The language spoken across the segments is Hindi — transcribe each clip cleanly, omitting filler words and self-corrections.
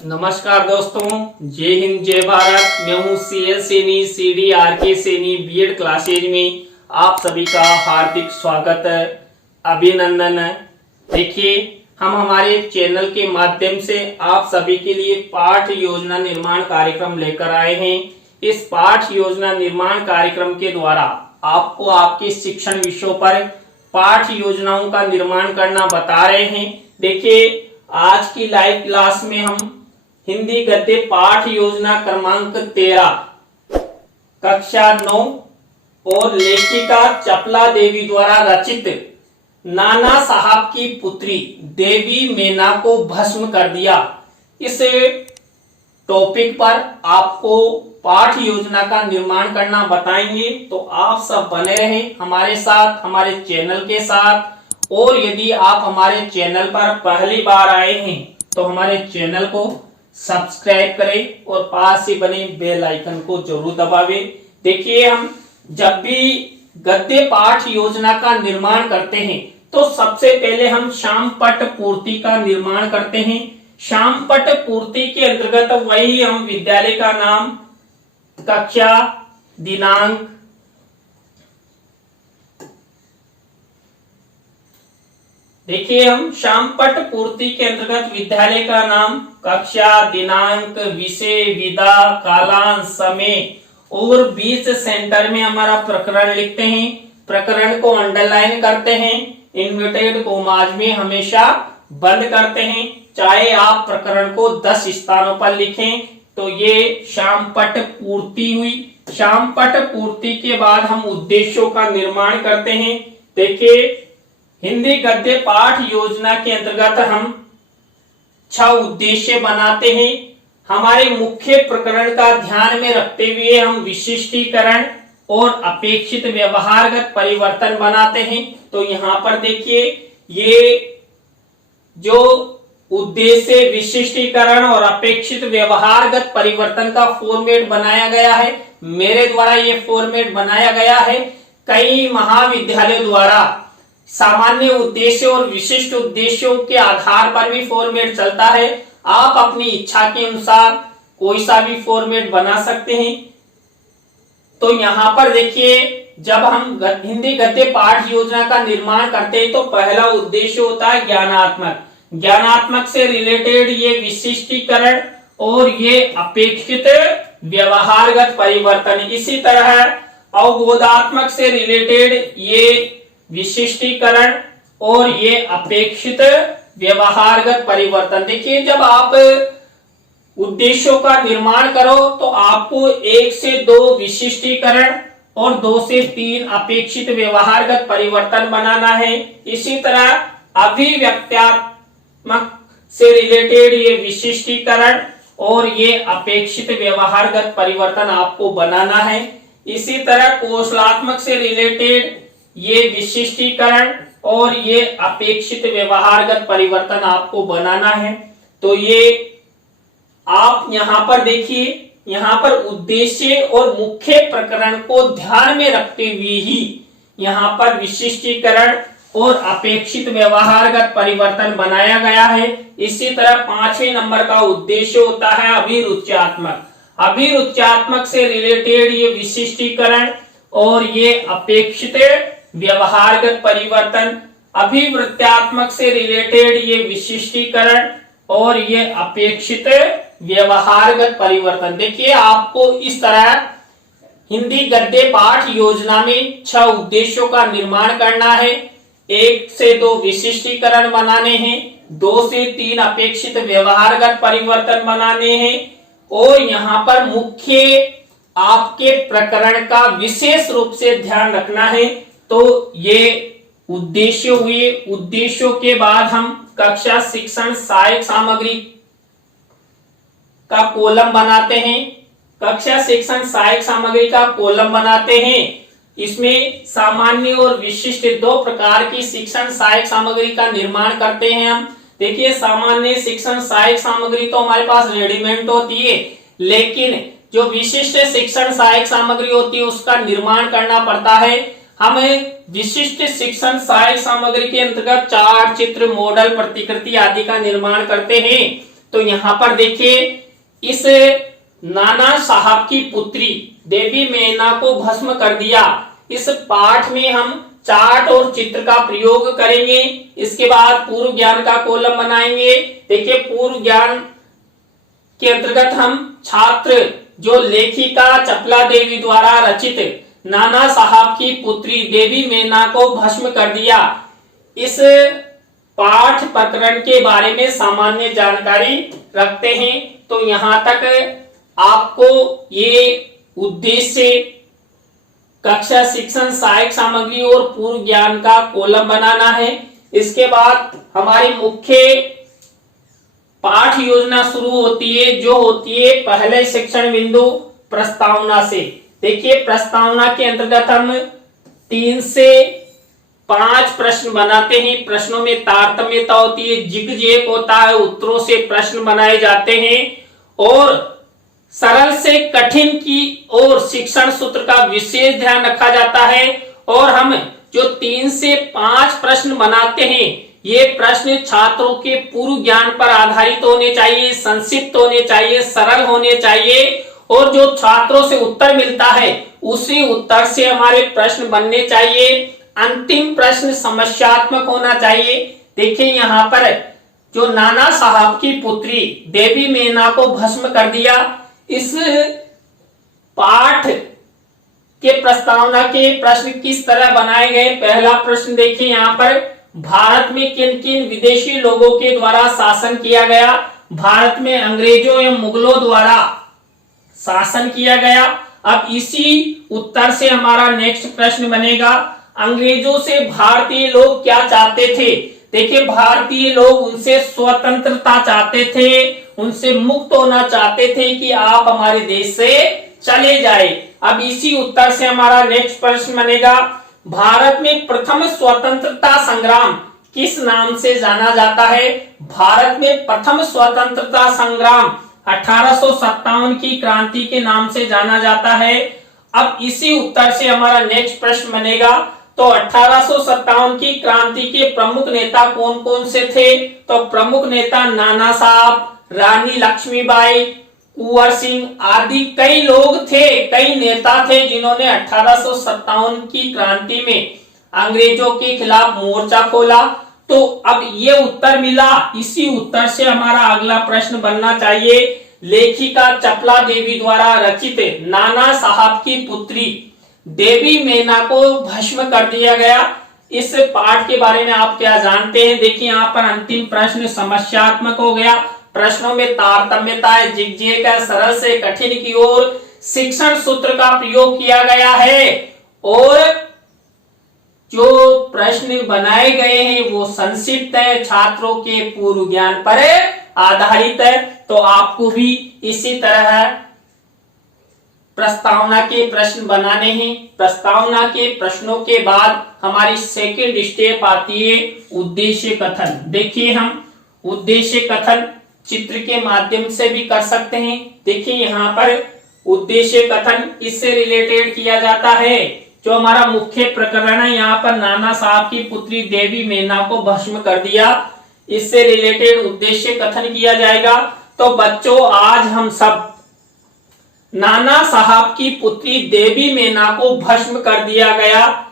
नमस्कार दोस्तों, जय हिंद जय भारत। मैं हूँ CL Saini, CDRK Saini B Ed classes में आप सभी का हार्दिक स्वागत है, अभिनंदन है। देखिए, हम हमारे चैनल के माध्यम से आप सभी के लिए पाठ योजना निर्माण कार्यक्रम लेकर आए हैं। इस पाठ योजना निर्माण कार्यक्रम के द्वारा आपको आपके शिक्षण विषयों पर पाठ योजनाओं का निर्माण करना बता रहे हैं। देखिए, आज की लाइव क्लास में हम हिंदी गद्य पाठ योजना क्रमांक 13 कक्षा 9 और लेखिका चपला देवी द्वारा रचित नाना साहब की पुत्री देवी मैना को भस्म कर दिया, इस टॉपिक पर आपको पाठ योजना का निर्माण करना बताएंगे। तो आप सब बने रहें हमारे साथ, हमारे चैनल के साथ। और यदि आप हमारे चैनल पर पहली बार आए हैं तो हमारे चैनल को सब्सक्राइब करें और पास ही बने बेल आइकन को जरूर दबावें। देखिए, हम जब भी गद्य पाठ योजना का निर्माण करते हैं तो सबसे पहले हम शामपट पूर्ति का निर्माण करते हैं। शामपट पूर्ति के अंतर्गत वही हम विद्यालय का नाम, कक्षा, दिनांक, देखिए, हम शामपट पूर्ति के अंतर्गत विद्यालय का नाम, कक्षा, दिनांक, विषय, विधा, कालांश, समय और 20 सेंटर में हमारा प्रकरण लिखते हैं। प्रकरण को अंडरलाइन करते हैं, इन्वर्टेड कॉमास में हमेशा बंद करते हैं। चाहे आप प्रकरण को 10 स्थानों पर लिखें। तो ये शामपट पूर्ति हुई। शामपट पूर्ति के बाद हम उद्देश्यों का निर्माण करते हैं। देखिए, हिंदी गद्य पाठ योजना के अंतर्गत हम 6 उद्देश्य बनाते हैं। हमारे मुख्य प्रकरण का ध्यान में रखते हुए हम विशिष्टीकरण और अपेक्षित व्यवहारगत परिवर्तन बनाते हैं। तो यहाँ पर देखिए, ये जो उद्देश्य विशिष्टीकरण और अपेक्षित व्यवहारगत परिवर्तन का फॉर्मेट बनाया गया है, मेरे द्वारा ये फॉर्मेट बनाया गया है। कई महाविद्यालयों द्वारा सामान्य उद्देश्य और विशिष्ट उद्देश्यों के आधार पर भी फॉर्मेट चलता है। आप अपनी इच्छा के अनुसार कोई सा भी फॉर्मेट बना सकते हैं। तो यहाँ पर देखिए, जब हम हिंदी गद्य पाठ योजना का निर्माण करते हैं तो पहला उद्देश्य होता है ज्ञानात्मक। ज्ञानात्मक से रिलेटेड ये विशिष्टीकरण और ये अपेक्षित व्यवहारगत परिवर्तन। इसी तरह अवबोधात्मक से रिलेटेड ये विशिष्टीकरण और ये अपेक्षित व्यवहारगत परिवर्तन। देखिए, जब आप उद्देश्यों का निर्माण करो तो आपको 1 से 2 विशिष्टीकरण और 2 से 3 अपेक्षित व्यवहारगत परिवर्तन बनाना है। इसी तरह अभिव्यक्त्यात्मक से रिलेटेड ये विशिष्टीकरण और ये अपेक्षित व्यवहारगत परिवर्तन आपको बनाना है। इसी तरह कौशलात्मक से रिलेटेड ये विशिष्टीकरण और ये अपेक्षित व्यवहारगत परिवर्तन आपको बनाना है। तो ये आप यहाँ पर देखिए, यहाँ पर उद्देश्य और मुख्य प्रकरण को ध्यान में रखते हुए ही यहाँ पर विशिष्टीकरण और अपेक्षित व्यवहारगत परिवर्तन बनाया गया है। इसी तरह 5वें नंबर का उद्देश्य होता है अभिरुच्यात्मक। अभिरुच्यात्मक से रिलेटेड ये विशिष्टीकरण और ये अपेक्षित व्यवहारगत परिवर्तन। अभिवृत्त्यात्मक से रिलेटेड ये विशिष्टीकरण और ये अपेक्षित व्यवहारगत परिवर्तन। देखिए, आपको इस तरह हिंदी गद्य पाठ योजना में 6 उद्देश्यों का निर्माण करना है। 1 से 2 विशिष्टीकरण बनाने हैं, 2 से 3 अपेक्षित व्यवहारगत परिवर्तन बनाने हैं और यहाँ पर मुख्य आपके प्रकरण का विशेष रूप से ध्यान रखना है। तो ये उद्देश्य हुए। उद्देश्यों के बाद हम कक्षा शिक्षण सहायक सामग्री का कॉलम बनाते हैं। कक्षा शिक्षण सहायक सामग्री का कॉलम बनाते हैं। इसमें सामान्य और विशिष्ट 2 प्रकार की शिक्षण सहायक सामग्री का निर्माण करते हैं हम। देखिए, सामान्य शिक्षण सहायक सामग्री तो हमारे पास रेडीमेड होती है, लेकिन जो विशिष्ट शिक्षण सहायक सामग्री होती है उसका निर्माण करना पड़ता है। हमें विशिष्ट शिक्षण सहायक सामग्री के अंतर्गत चार्ट, चित्र, मॉडल, प्रतिकृति आदि का निर्माण करते हैं। तो यहाँ पर देखिए, इस नाना साहब की पुत्री देवी मेना को भस्म कर दिया, इस पाठ में हम चार्ट और चित्र का प्रयोग करेंगे। इसके बाद पूर्व ज्ञान का कॉलम बनाएंगे। देखिए, पूर्व ज्ञान के अंतर्गत हम छात्र जो लेखिका चपला देवी द्वारा रचित नाना साहब की पुत्री देवी मेना को भस्म कर दिया, इस पाठ प्रकरण के बारे में सामान्य जानकारी रखते हैं। तो यहां तक आपको ये उद्देश्य कक्षा शिक्षण सहायक सामग्री और पूर्व ज्ञान का कॉलम बनाना है। इसके बाद हमारी मुख्य पाठ योजना शुरू होती है, जो होती है पहले शिक्षण बिंदु प्रस्तावना से। देखिए, प्रस्तावना के अंतर्गत हम 3 से 5 प्रश्न बनाते हैं। प्रश्नों में तारतम्यता होती है, जिग-जैग होता है, उत्तरों से प्रश्न बनाए जाते हैं और सरल से कठिन की और शिक्षण सूत्र का विशेष ध्यान रखा जाता है। और हम जो 3 से 5 प्रश्न बनाते हैं, ये प्रश्न छात्रों के पूर्व ज्ञान पर आधारित होने चाहिए, संक्षिप्त होने चाहिए, सरल होने चाहिए और जो छात्रों से उत्तर मिलता है उसी उत्तर से हमारे प्रश्न बनने चाहिए। अंतिम प्रश्न समस्यात्मक होना चाहिए। देखिए, यहाँ पर जो नाना साहब की पुत्री देवी मेना को भस्म कर दिया, इस पाठ के प्रस्तावना के प्रश्न किस तरह बनाए गए। पहला प्रश्न देखिए, यहाँ पर भारत में किन किन विदेशी लोगों के द्वारा शासन किया गया। भारत में अंग्रेजों एवं मुगलों द्वारा शासन किया गया। अब इसी उत्तर से हमारा नेक्स्ट प्रश्न बनेगा, अंग्रेजों से भारतीय लोग क्या चाहते थे। देखिए, भारतीय लोग उनसे स्वतंत्रता चाहते थे, उनसे मुक्त होना चाहते थे कि आप हमारे देश से चले जाए। अब इसी उत्तर से हमारा नेक्स्ट प्रश्न बनेगा, भारत में प्रथम स्वतंत्रता संग्राम किस नाम से जाना जाता है। भारत में प्रथम स्वतंत्रता संग्राम 1857 की क्रांति के नाम से जाना जाता है। अब इसी उत्तर से हमारा नेक्स्ट प्रश्न बनेगा, तो 1857 की क्रांति के प्रमुख नेता कौन कौन से थे। तो प्रमुख नेता नाना साहब, रानी लक्ष्मीबाई, कुंवर सिंह आदि कई लोग थे, कई नेता थे जिन्होंने 1857 की क्रांति में अंग्रेजों के खिलाफ मोर्चा खोला। तो अब ये उत्तर मिला, इसी उत्तर से हमारा अगला प्रश्न बनना चाहिए, लेखिका चपला देवी द्वारा रचित नाना साहब की पुत्री देवी मेना को भस्म कर दिया गया। इस पाठ के बारे में आप क्या जानते हैं। देखिए, यहाँ पर अंतिम प्रश्न समस्यात्मक हो गया, प्रश्नों में तारतम्यता है, जिग-जैग है, सरल से कठिन की ओर शिक्षण सूत्र का प्रयोग किया गया है और जो प्रश्न बनाए गए हैं वो संक्षिप्त है, छात्रों के पूर्व ज्ञान पर आधारित है। तो आपको भी इसी तरह प्रस्तावना के प्रश्न बनाने हैं। प्रस्तावना के प्रश्नों के बाद हमारी सेकंड स्टेप आती है उद्देश्य कथन। देखिए, हम उद्देश्य कथन चित्र के माध्यम से भी कर सकते हैं। देखिए, यहाँ पर उद्देश्य कथन इससे रिलेटेड किया जाता है, जो हमारा मुख्य प्रकरण है। यहाँ पर नाना साहब की पुत्री देवी मेना को भस्म कर दिया, इससे रिलेटेड उद्देश्य कथन किया जाएगा। तो बच्चों, आज हम सब नाना साहब की पुत्री देवी मेना को भस्म कर दिया गया,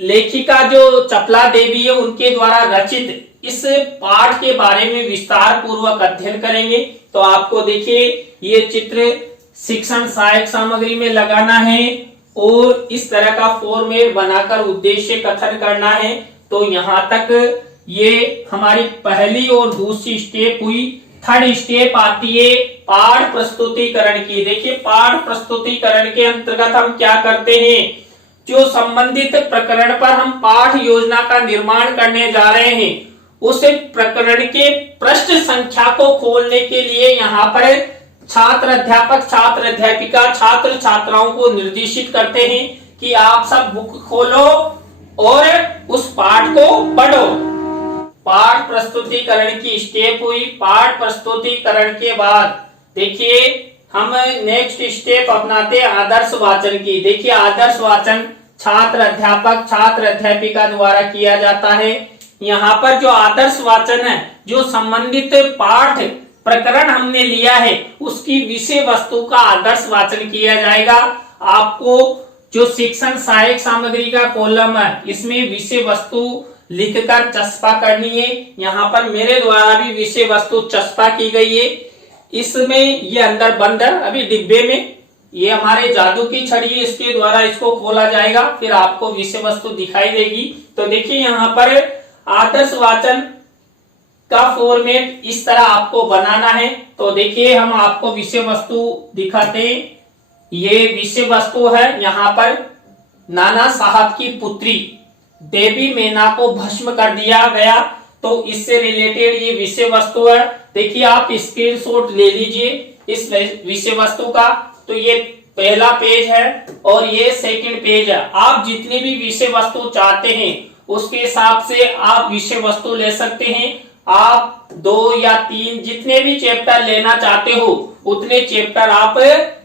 लेखिका जो चपला देवी है उनके द्वारा रचित इस पाठ के बारे में विस्तार पूर्वक अध्ययन करेंगे। तो आपको देखिए, ये चित्र शिक्षण सहायक सामग्री में लगाना है और इस तरह का फॉर्मेट बनाकर उद्देश्य कथन करना है। तो यहाँ तक ये हमारी पहली और दूसरी स्टेप हुई। थर्ड स्टेप आती है पाठ प्रस्तुतिकरण की। देखिए, पाठ प्रस्तुतिकरण के अंतर्गत हम क्या करते हैं, जो संबंधित प्रकरण पर हम पाठ योजना का निर्माण करने जा रहे हैं, उस प्रकरण के पृष्ठ संख्या को खोलने के लिए यहाँ पर छात्र अध्यापक, छात्र अध्यापिका, छात्र छात्राओं को निर्देशित करते हैं कि आप सब बुक खोलो और उस पाठ को पढ़ो। पाठ प्रस्तुतिकरण की स्टेप हुई। पाठ प्रस्तुतिकरण के बाद देखिए, हम नेक्स्ट स्टेप अपनाते हैं आदर्श वाचन की। देखिए, आदर्श वाचन छात्र अध्यापक, छात्र अध्यापिका द्वारा किया जाता है। यहाँ पर जो आदर्श वाचन है, जो संबंधित पाठ प्रकरण हमने लिया है उसकी विषय वस्तु का आदर्श वाचन किया जाएगा। आपको जो शिक्षण सहायक सामग्री का कॉलम है इसमें विषय वस्तु लिखकर चस्पा करनी है। यहाँ पर मेरे द्वारा भी विषय वस्तु चस्पा की गई है। इसमें ये अंदर बंद है अभी डिब्बे में, ये हमारे जादू की छड़ी है, इसके द्वारा इसको खोला जाएगा, फिर आपको विषय वस्तु दिखाई देगी। तो देखिए यहाँ पर आदर्श वाचन का फॉर्मेट इस तरह आपको बनाना है। तो देखिए हम आपको विषय वस्तु दिखाते हैं। ये विषय वस्तु है, यहाँ पर नाना साहब की पुत्री देवी मैना को भस्म कर दिया गया, तो इससे रिलेटेड ये विषय वस्तु है। देखिए आप स्क्रीनशॉट ले लीजिए इस विषय वस्तु का। तो ये पहला पेज है और ये सेकंड पेज है। आप जितनी भी विषय वस्तु चाहते हैं उसके हिसाब से आप विषय वस्तु ले सकते हैं। आप 2 या 3 जितने भी चैप्टर लेना चाहते हो उतने चैप्टर आप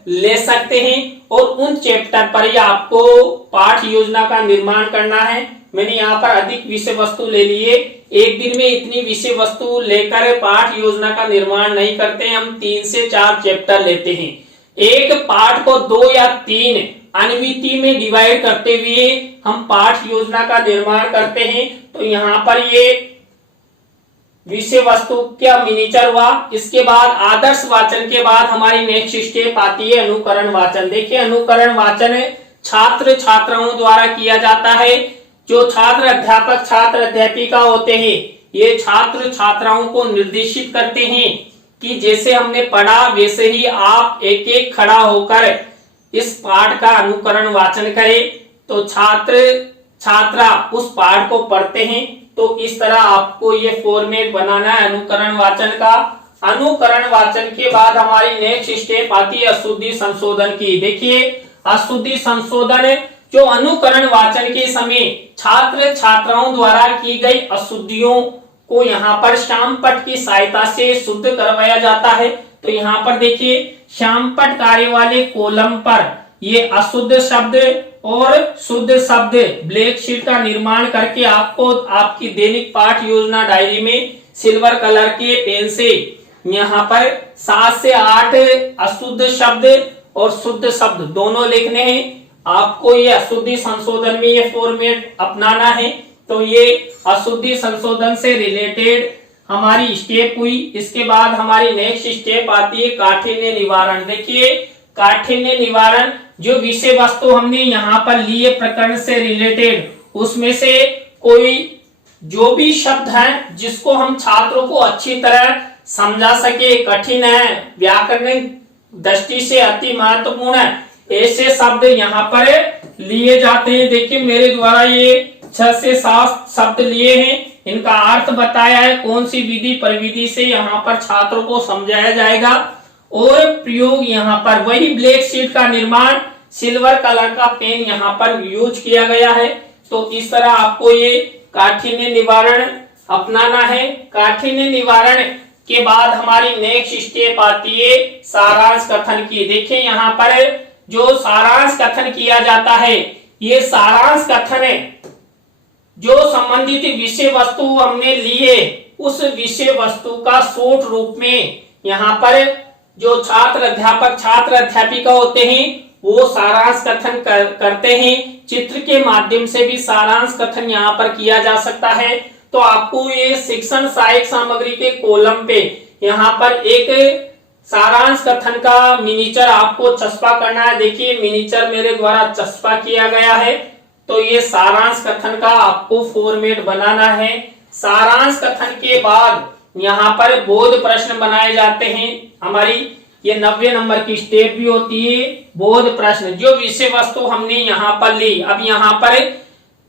ले सकते हैं और उन चैप्टर पर ही आपको पाठ योजना का निर्माण करना है। मैंने यहाँ पर अधिक विषय वस्तु ले लिए। एक दिन में इतनी विषय वस्तु लेकर पाठ योजना का निर्माण नहीं करते, हम 3 से 4 चैप्टर लेते हैं। एक पाठ को 2 या 3 अनुमिति में डिवाइड करते हुए हम पाठ योजना का निर्माण करते हैं। तो यहाँ पर ये विषय वस्तु क्या मिनीचर हुआ। इसके बाद आदर्श वाचन के बाद हमारी नेक्स्ट स्टेप आती है अनुकरण वाचन। देखिए अनुकरण वाचन छात्र छात्राओं द्वारा किया जाता है। जो छात्र अध्यापक छात्र अध्यापिका होते हैं ये छात्र छात्राओं को निर्देशित करते हैं कि जैसे हमने पढ़ा वैसे ही आप एक एक खड़ा होकर इस पाठ का अनुकरण वाचन करें। तो छात्र छात्रा उस पाठ को पढ़ते हैं। तो इस तरह आपको ये फॉर्मेट बनाना है अनुकरण वाचन का। अनुकरण वाचन के बाद हमारी नेक्स्ट स्टेप आती है अशुद्धि संशोधन की। देखिए अशुद्धि संशोधन जो अनुकरण वाचन के समय छात्र छात्राओं द्वारा की गई अशुद्धियों को यहाँ पर श्यामपट्ट की सहायता से शुद्ध करवाया जाता है। तो यहाँ पर देखिए श्यामपट्ट कार्य वाले कॉलम पर ये अशुद्ध शब्द और शुद्ध शब्द ब्लैक शीट का निर्माण करके आपको आपकी दैनिक पाठ योजना डायरी में सिल्वर कलर के पेन से यहाँ पर 7 से 8 अशुद्ध शब्द और शुद्ध शब्द दोनों लिखने हैं। आपको ये अशुद्धि संशोधन में ये फॉर्मेट अपनाना है। तो ये अशुद्धि संशोधन से रिलेटेड हमारी स्टेप हुई। इसके बाद हमारी नेक्स्ट स्टेप आती है काठिन्य निवारण। देखिए काठिन्य निवारण जो विषय वस्तु हमने यहाँ पर लिए प्रकरण से रिलेटेड उसमें से कोई जो भी शब्द है जिसको हम छात्रों को अच्छी तरह समझा सके, कठिन है, व्याकरण दृष्टि से अति महत्वपूर्ण है, ऐसे शब्द यहाँ पर लिए जाते हैं। देखिए मेरे द्वारा ये 6 से 7 शब्द लिए हैं, इनका अर्थ बताया है, कौन सी विधि प्रविधि से यहाँ पर छात्रों को समझाया जाएगा और प्रयोग यहाँ पर वही ब्लैक शीट का निर्माण सिल्वर कलर का पेन यहाँ पर यूज किया गया है। तो इस तरह आपको ये काठिन्य निवारण अपनाना है। काठिन्य निवारण के बाद हमारी नेक्स्ट स्टेप आती है सारांश कथन की। देखिए यहाँ पर जो सारांश कथन किया जाता है ये सारांश कथन है जो संबंधित विषय वस्तु हमने लिए उस विषय वस्तु का शॉर्ट रूप में यहाँ पर जो छात्र अध्यापक छात्र अध्यापिका होते हैं वो सारांश कथन करते हैं। चित्र के माध्यम से भी सारांश कथन यहाँ पर किया जा सकता है। तो आपको ये शिक्षण सहायक सामग्री के कॉलम पे यहाँ पर एक सारांश कथन का मिनीचर आपको चस्पा करना है। देखिए मिनीचर मेरे द्वारा चस्पा किया गया है। तो ये सारांश कथन का आपको फॉर्मेट बनाना है। सारांश कथन के बाद यहाँ पर बोध प्रश्न बनाए जाते हैं। हमारी ये 90 नंबर की स्टेप भी होती है बोध प्रश्न। जो विषय वस्तु हमने यहाँ पर ली, अब यहाँ पर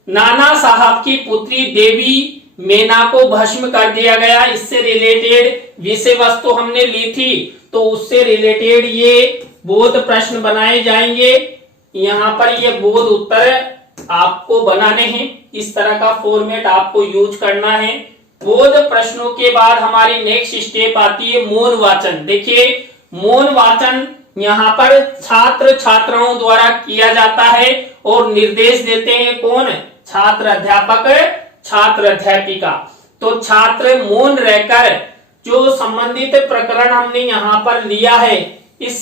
नाना साहब की पुत्री देवी मैना को भस्म कर दिया गया, इससे रिलेटेड विषय वस्तु हमने ली थी। तो उससे रिलेटेड ये बोध प्रश्न बनाए जाएंगे। यहाँ पर ये बोध उत्तर आपको बनाने हैं। इस तरह का फॉर्मेट आपको यूज करना है। बोध प्रश्नों के बाद हमारी नेक्स्ट स्टेप आती है मौन वाचन। देखिए मौन वाचन यहाँ पर छात्र छात्राओं द्वारा किया जाता है और निर्देश देते हैं कौन? छात्र अध्यापक छात्र अध्यापिका। तो छात्र मौन रहकर जो संबंधित प्रकरण हमने यहाँ पर लिया है, इस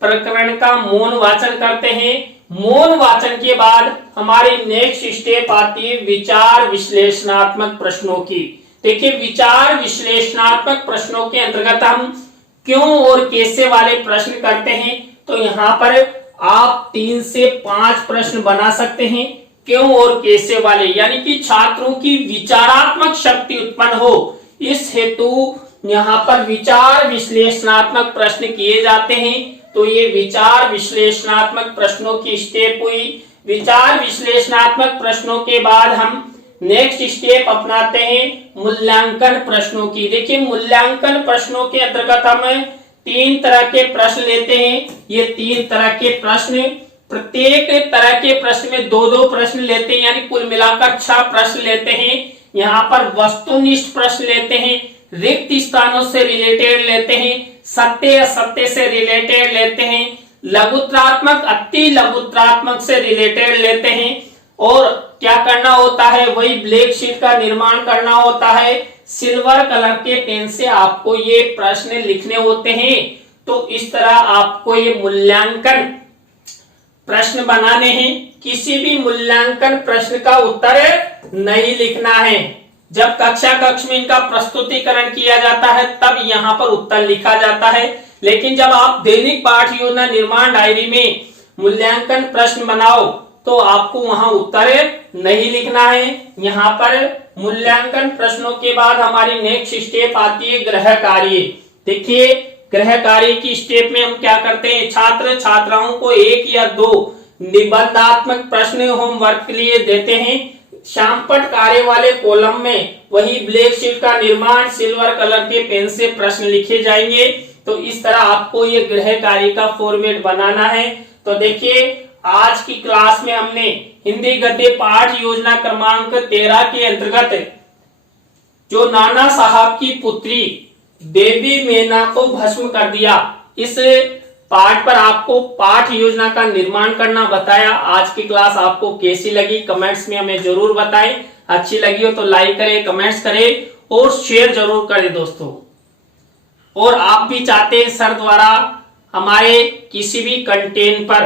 प्रकरण का मौन वाचन करते हैं। मौन वाचन के बाद हमारी नेक्स्ट स्टेप आती है विचार विश्लेषणात्मक प्रश्नों की। देखिए, विचार विश्लेषणात्मक प्रश्नों के अंतर्गत हम क्यों और कैसे वाले प्रश्न करते हैं। तो यहाँ पर आप 3 से 5 प्रश्न बना सकते हैं क्यों और कैसे वाले, यानी कि छात्रों की विचारात्मक शक्ति उत्पन्न हो, इस हेतु यहाँ पर विचार विश्लेषणात्मक प्रश्न किए जाते हैं। तो ये विचार विश्लेषणात्मक प्रश्नों की स्टेप हुई। विचार विश्लेषणात्मक प्रश्नों के बाद हम नेक्स्ट स्टेप अपनाते हैं मूल्यांकन प्रश्नों की। देखिए, मूल्यांकन प्रश्नों के अंतर्गत हम 3 तरह के प्रश्न लेते हैं। ये 3 तरह के प्रश्न, प्रत्येक तरह के प्रश्न में 2-2 प्रश्न लेते हैं, यानी कुल मिलाकर 6 प्रश्न लेते हैं। यहाँ पर वस्तुनिष्ठ प्रश्न लेते हैं, रिक्त स्थानों से रिलेटेड लेते हैं, सत्य असत्य से रिलेटेड लेते हैं, लघुत्रात्मक अति लघुत्रात्मक से रिलेटेड लेते हैं। और क्या करना होता है, वही ब्लैक शीट का निर्माण करना होता है। सिल्वर कलर के पेन से आपको ये प्रश्न लिखने होते हैं। तो इस तरह आपको ये मूल्यांकन प्रश्न बनाने हैं। किसी भी मूल्यांकन प्रश्न का उत्तर नहीं लिखना है। जब कक्षा कक्ष में इनका प्रस्तुतिकरण किया जाता है तब यहाँ पर उत्तर लिखा जाता है, लेकिन जब आप दैनिक पाठ योजना निर्माण डायरी में मूल्यांकन प्रश्न बनाओ तो आपको वहां उत्तर नहीं लिखना है। यहाँ पर मूल्यांकन प्रश्नों के बाद हमारी नेक्स्ट स्टेप आती है गृह कार्य। देखिए, गृह कार्य की स्टेप में हम क्या करते हैं, छात्र छात्राओं को 1 या 2 निबंधात्मक प्रश्न होमवर्क के लिए देते हैं। शामपट कार्य वाले कॉलम में वही ब्लैक शीट का निर्माण, सिल्वर कलर के पेन से प्रश्न लिखे जाएंगे। तो इस तरह आपको ये गृह कार्य का फॉर्मेट बनाना है। तो देखिए, आज की क्लास में हमने हिंदी गद्य पाठ योजना क्रमांक 13 के अंतर्गत जो नाना साहब की पुत्री देवी मेना को भस्म कर दिया, इस पाठ पर आपको पाठ योजना का निर्माण करना बताया। आज की क्लास आपको कैसी लगी कमेंट्स में हमें जरूर बताएं। अच्छी लगी हो तो लाइक करें, कमेंट्स करें और शेयर जरूर करें दोस्तों। और आप भी चाहते हैं सर द्वारा हमारे किसी भी कंटेंट पर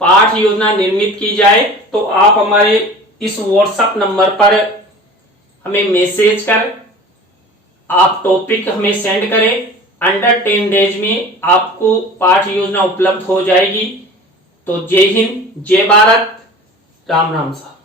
पाठ योजना निर्मित की जाए तो आप हमारे इस व्हाट्सएप नंबर पर हमें मैसेज कर आप टॉपिक हमें सेंड करें। अंडर 10 डेज में आपको पाठ योजना उपलब्ध हो जाएगी। तो जय हिंद, जय भारत, राम राम साहब।